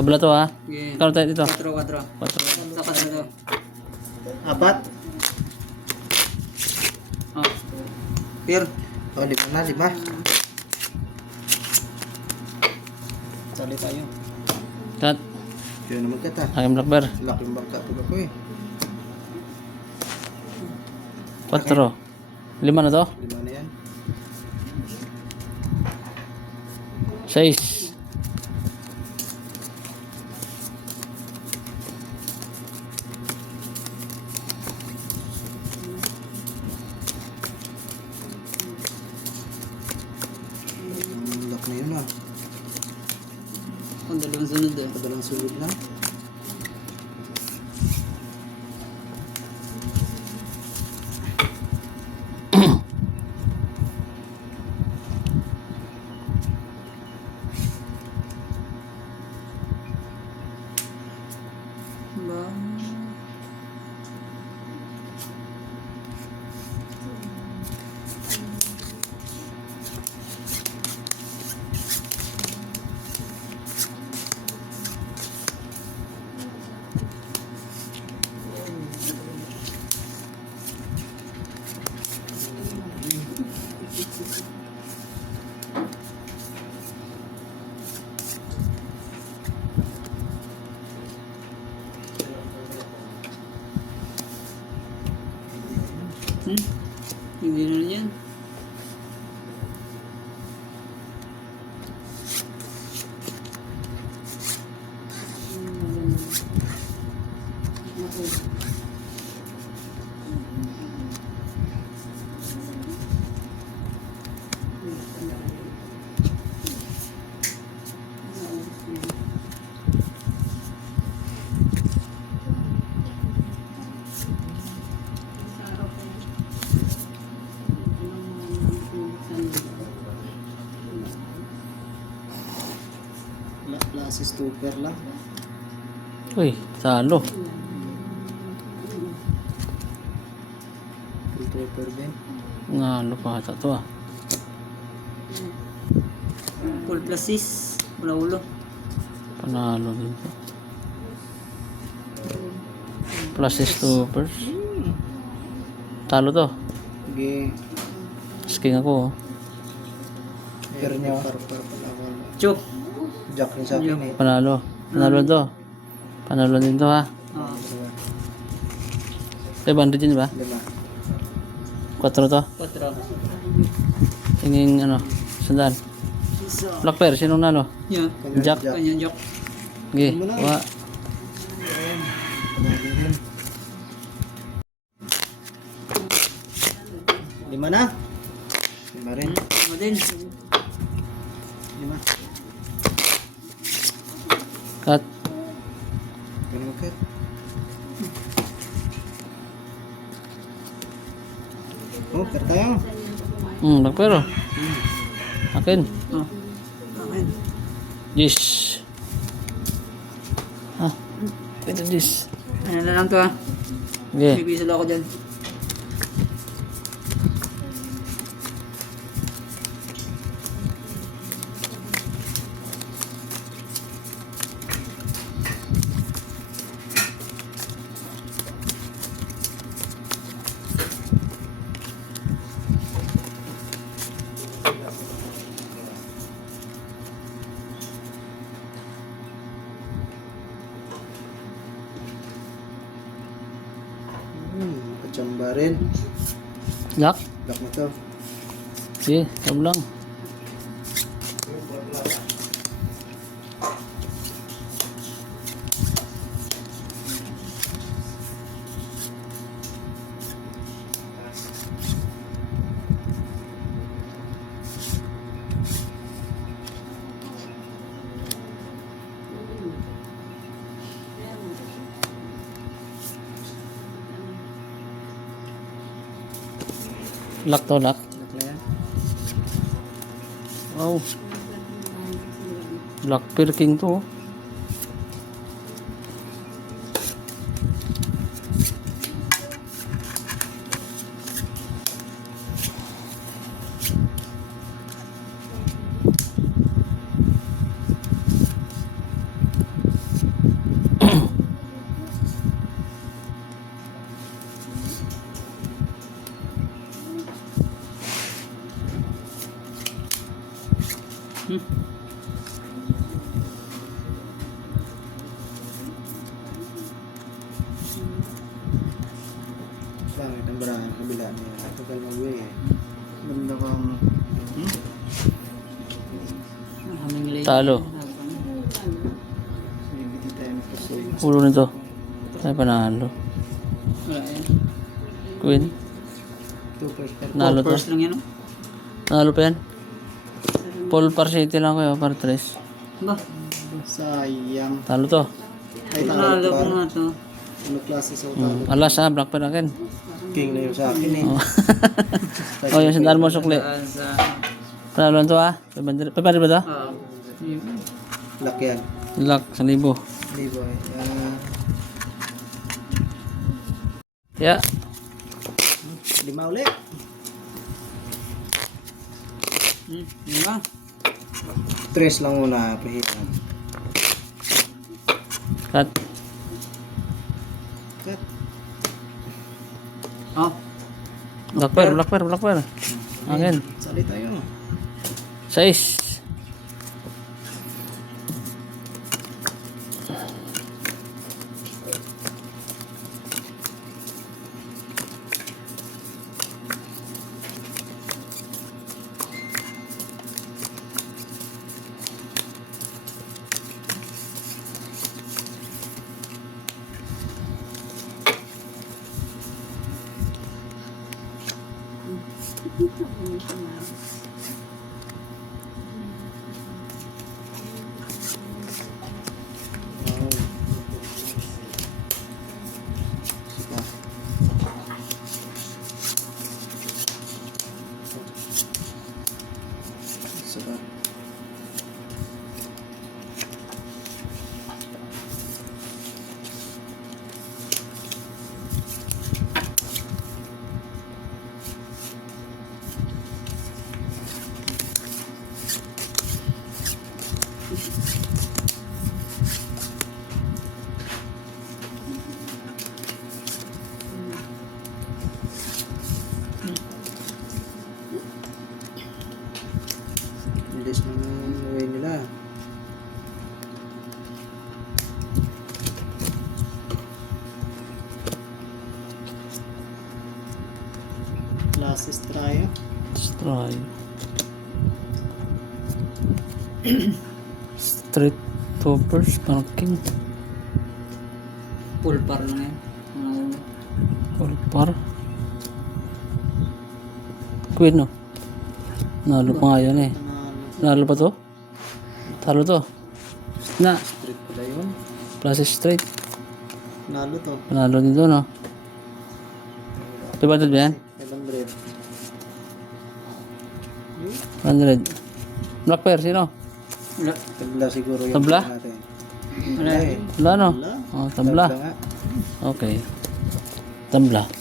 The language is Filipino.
Tabla to ha. Sige. Kano tayo dito? 4. 4. Saka na to. 4. Oh. Pier. O, 5 na, 5. Sali tayo. Cut. Kaya naman kita. Aking black bear. Laking bangka ito ba ko eh. 4. 5 na to? 5 na yan. 6. Lock na yun ah. Ang dalawang sunod eh. Padalang sulod na. Ba? Hindi na yan. Klase stupper lang. Uy, talo. Stupper din. Nga, ano pa ata to ah. Full plus 6. Wala ulo. Panalo din to. Plus is stoppers. Talo to. Sige. Asking ako oh. Pero niya. Par-par pala wala. Chok. Jack rin sa akin eh. Panalo. Panalo to. Panalo din to ha. Oh. 500 din ba? 5. 4 to. 4. Tingin ano. Sandaan. Isa. Black pair. Sinong nalo? Yeah. Jack. Kanya Jack. Okay. Wa. Lima na. 5 rin. Ano din? 5. Cut. Ganun ka. Oh, per tayo. Black pair oh. Akin. Oh. Akin. Yes. Ah. Ito this. Ano na lang to ha. Okay. Bibisal ako dyan. Kachamba rin. Jack. Lock na to. Sige. Tab lang. Lock to lock. Lock na yan. Wow. Black Pearl King to. Oh. Hmm? Bakit ang barahan kabila niya? Tagal mag-uwi eh. Banda kang... Aming late. Talo. Hindi tayo nagpasuyo. Ulo nito. Tayo panalo. Wala yan. Queen. 2 first per. Nalo to. First lang yan, oh. Nalo pa yan. Full par city lang kayo. Par 3. Ba? Sayang. Talo to. Ay, Nalo talo ko pa. na to. Ano klase sa utalo? Alas ha. Black pen akin. King na yun sa akin eh. Oh, yung sandal mo sukli. Sa... Panalo to ha. 500 ba to? Lock yan. Lock. 1,000. Hindi boy. Yeah. 5 ulit. Yun ba? 3 lang muna. Pahitan. Cut. Cut. Oh. Black pair. Black pair. Black pair. Akin. Sali tayo. 6. Wow. Saka. Bilis na way nila. Classes tayo. Let's try. Street toppers. Parking. Full par lang yan. Full par. Queen no. Nalo pa nga yun eh. Nalo pa to? Talo to. Na. Street pala yun. Plus straight. Nalo to. Panalo din to no. 500 ba yan? 500. 100. Black pair. Sino? Wala. Tabla siguro yung Tabla? natin. Wala. Eh. Tabla no? Tabla. Oh, tabla. Tabla nga. Okay. Tabla.